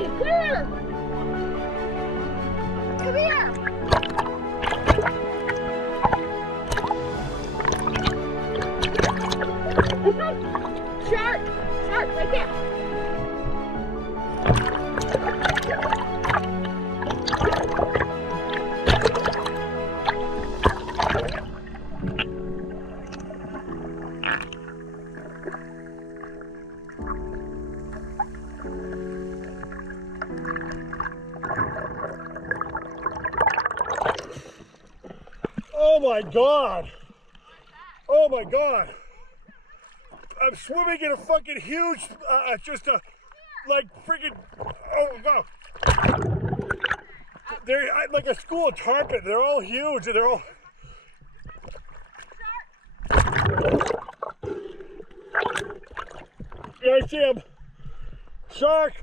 Daddy, come here! Come here! Shark! Shark, right there! Oh my God! Oh my God! I'm swimming in a fucking huge, like freaking, oh wow! They're like a school of tarpon. They're all huge and they're all. Yeah, I see him. Shark!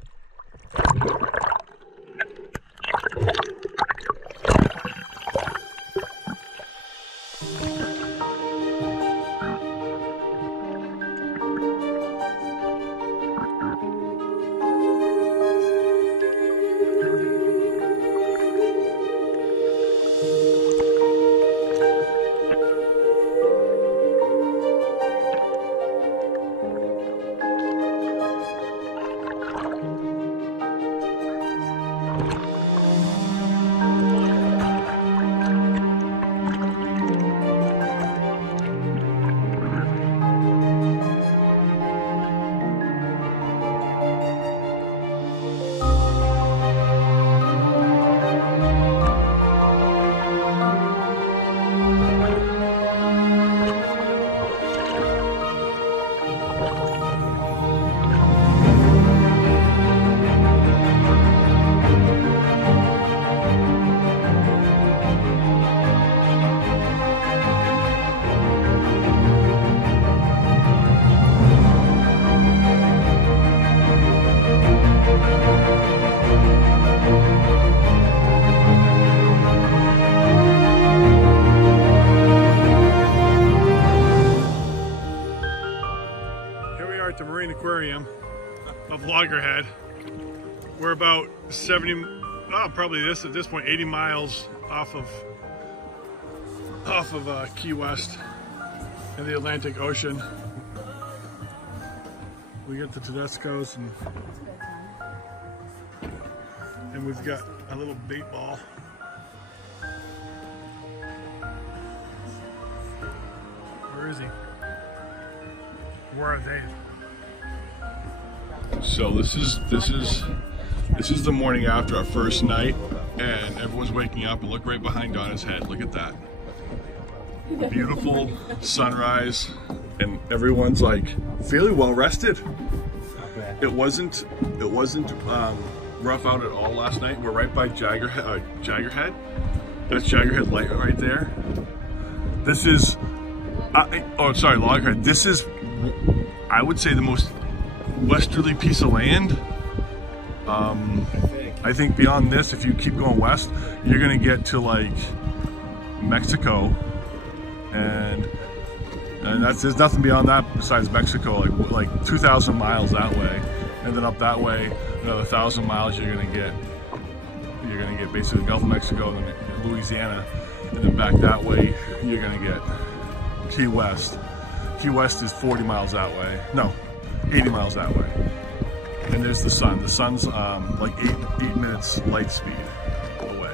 At the Marine Aquarium of Loggerhead. We're about 70, probably at this point 80 miles off of Key West in the Atlantic Ocean. We got the Tedescos and we've got a little bait ball. Where is he? Where are they? So this is the morning after our first night, and everyone's waking up, and look right behind Donna's head. Look at that. Beautiful sunrise, and everyone's like feeling well rested. It wasn't rough out at all last night. We're right by Jaggerhead. That's Jaggerhead Light right there. This is Loggerhead. This is, I would say, the most westerly piece of land. I think beyond this, if you keep going west, you're gonna get to like Mexico, and there's nothing beyond that besides Mexico. Like 2,000 miles that way, and then up that way another 1,000 miles. You're gonna get basically the Gulf of Mexico and then Louisiana, and then back that way you're gonna get Key West. Key West is 40 miles that way. No, 80 miles that way. And there's the sun. The sun's like 8 minutes light speed away.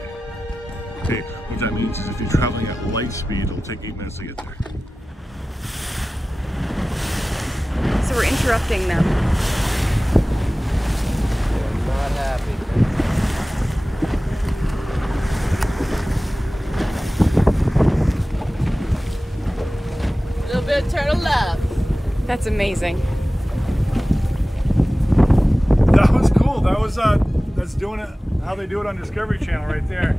Okay, what that means is if you're traveling at light speed, it'll take 8 minutes to get there. So we're interrupting them. They're not happy. A little bit of turtle love. That's amazing. That was cool. That was that's doing it how they do it on Discovery Channel right there.